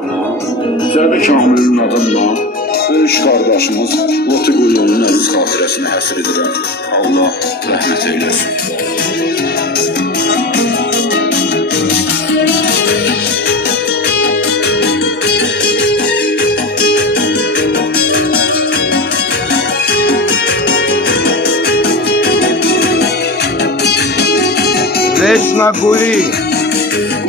Zəbi Kamilin adından böyük qardaşımız Loti Quyonun əziz xatirəsini həsr edirəm. Allah rəhmət eyləsin. Veçna Guli.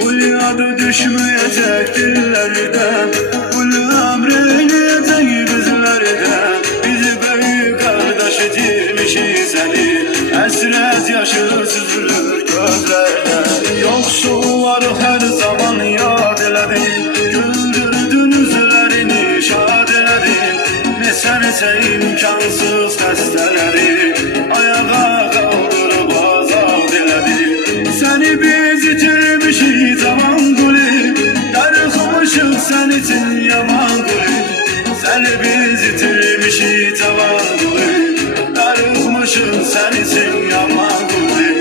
Guli adı düşmeyecek dillerden, Guli emreyleyecek bizlerden. Bizi büyük kardeş edirmişiz seni, hasret yaşı süzülür gözlerden. Yoksulları her zaman yad eledin, güldürdün üzlerini şad eledin. Meselese imkansız xəstələri ayağa kaldırıp azad eledin. Seni biz itirmişik zaman Guli, darıxmışıq sen için yaman Guli. Seni biz itirmişik zaman Guli, darıxmışıq sen için yaman Guli.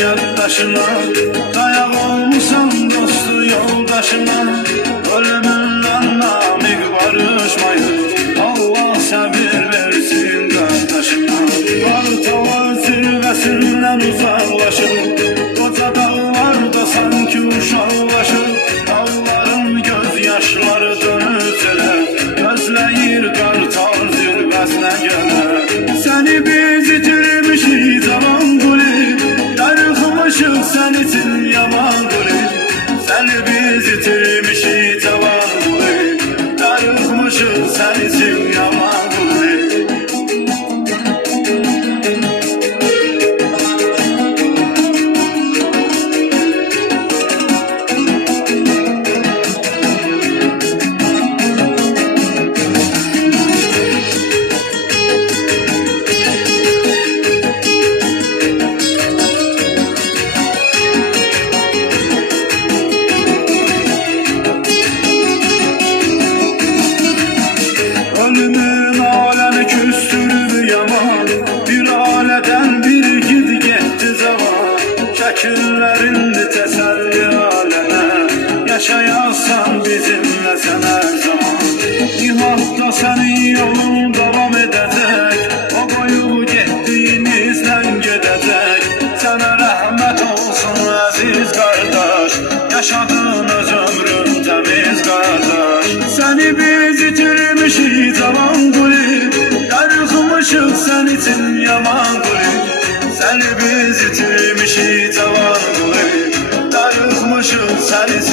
Yaddaşına, dayak olmuşsan dostu yoldaşına, ölümünden namik barışmayır. Allah sabır versin kardeşine. Kartava zirvesinden uzaklaşır, koca dağlarda sanki uşaklaşır. Dağların gözyaşları dönüzele, gözləyir kartal zirvesine gelir. Seni biz itirmişik zaman Guli, darıxmışıq sen için yaman Guli. Seni biz itirmişik zaman Guli, darıxmışıq sen için yaman Guli. Ölümün alemi küstürüb yaman, bir aleden bir gid getdi zaman. Şəkillərindi təsəlli aləmə, yaşayasan bizimlə sən hər zaman. Nihatda sənin yolun davam edəcək, o qoyub getdiyimizdən gedəcək. Sənə rəhmət olsun əziz qardaş, yaşadın öz ömrün təmiz qardaş. Səni biz itirmişik zaman Guli, darıxmışıq sen için yaman Guli. Səni biz itirmişik zaman Guli, darıxmışıq sen için